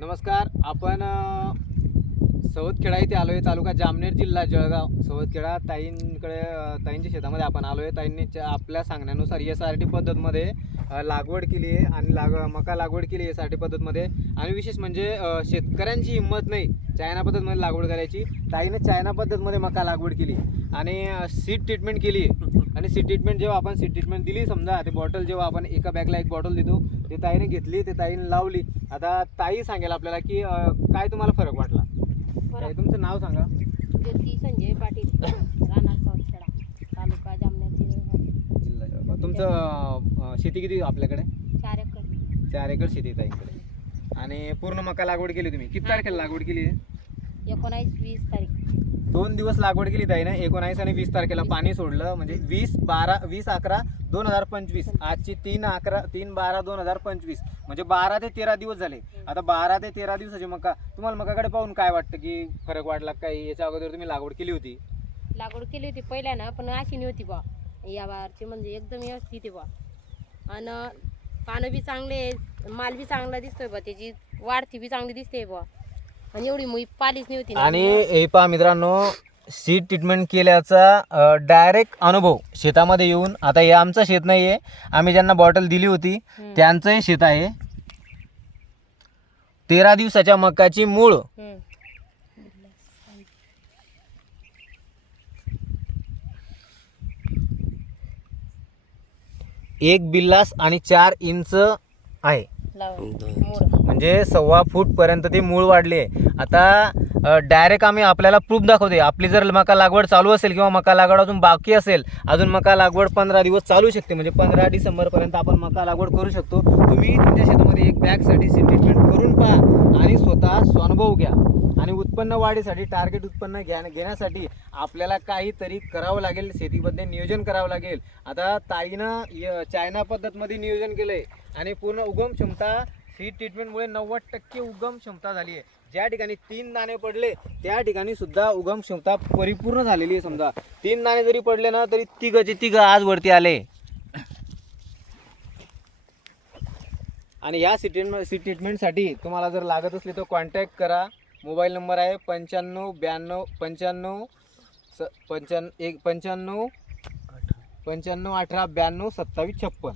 नमस्कार. आपण सवतखेडा इथे आलो आहे. तालुका जामनेर, जिल्हा जळगाव. सवतखेडा ताईंच्या शेतामध्ये आपण आलो आहे. ताईंनी आपल्या सांगण्यानुसार SRT पद्धतमध्ये लागवड केली आहे आणि मका लागवड केली आहे SRT पद्धतमध्ये. आणि विशेष म्हणजे शेतकऱ्यांची हिंमत नाही चायना पद्धतमध्ये लागवड करायची. ताईने चायना पद्धतमध्ये मका लागवड केली आणि सीड ट्रीटमेंट केली आहे. आणि सीड ट्रीटमेंट जेव्हा आपण सीड ट्रीटमेंट दिली, समजा ते बॉटल जेव्हा आपण एका बॅगला एक बॉटल देतो, ते ताईने घेतली, ते ताईने लावली. आता ताई सांगेल आपल्याला की काय तुम्हाला फरक वाटला. ताई, तुमचं नाव सांगा. ज्योती संजय पाटील, राहणार सवतखेडा, तालुका जामनेर, जिल्हा जळगाव. तुमचं शेती किती आपल्याकडे? 4 एकर. 4 एकर शेती ताईंकडे. आणि पूर्ण मका लागवड केली तुम्ही. किती तारखेला लागवड केली आहे? 19-20 तारीख. 2 दिवस लागवड केली ताईनं. 19 आणि 20 तारखेला पाणी सोडलं. म्हणजे 20/11/2025. आजची 3/11/2025. म्हणजे 12 ते 13 दिवस झाले. आता 12 ते 13 दिवसाची मका. तुम्हाला मकाकडे पाहून काय वाटतं की फरक वाटला काही? याच्या अगोदर तुम्ही लागवड केली होती? लागवड केली होती पहिल्यानं, पण अशी नव्हती बा. या बारची म्हणजे एकदम व्यवस्थित आहे बा. आणि पानं बी चांगले, माल बी चांगला दिसतोय बा, त्याची वाढती बी चांगली दिसते बा. आणि एवढी मुई पालीच नव्हती. आणि हे पहा मित्रांनो, सीड ट्रीटमेंट केल्याचा डायरेक्ट अनुभव शेतामध्ये येऊन. आता हे आमचं शेत नाही आहे, आम्ही ज्यांना बॉटल दिली होती त्यांचंही शेत आहे. 13 दिवसाच्या मकाची मूळ एक बिल्लास आणि 4 इंच आहे. म्हणजे 1.25 फूट पर्यंत ते मूळ वाढले. आता डायरेक्ट आम्ही आपल्याला प्रूफ दाखवते. आपली जर मका लागवड चालू असेल किंवा मका लागवड अजून बाकी असेल, अजून मका लागवड 15 दिवस चालू शकते. म्हणजे 15 डिसेंबरपर्यंत आपण मका लागवड करू शकतो. तुम्ही तुमच्या शेतामध्ये एक बॅगसाठी सीड ट्रीटमेंट करून पहा आणि स्वतः स्वानुभव घ्या. आणि उत्पन्न वाढीसाठी, टार्गेट उत्पन्न घेण्यासाठी आपल्याला काहीतरी करावं लागेल, शेतीमध्ये नियोजन करावं लागेल. आता ताईनं चायना पद्धतमध्ये नियोजन केलं आहे आणि पूर्ण उगम क्षमता सीड ट्रीटमेंटमुळे 90% उगम क्षमता झाली आहे. ज्या ठिकाणी 3 दाणे पडले त्या ठिकाणी सुद्धा उगम क्षमता परिपूर्ण झालेली आहे. समजा 3 दाणे जरी पडले ना, तरी तिघं आज वरती आले. आणि या सीड ट्रीटमेंटसाठी तुम्हाला जर लागत असली तर कॉन्टॅक्ट करा. मोबाईल नंबर आहे 95 18 92 27 56.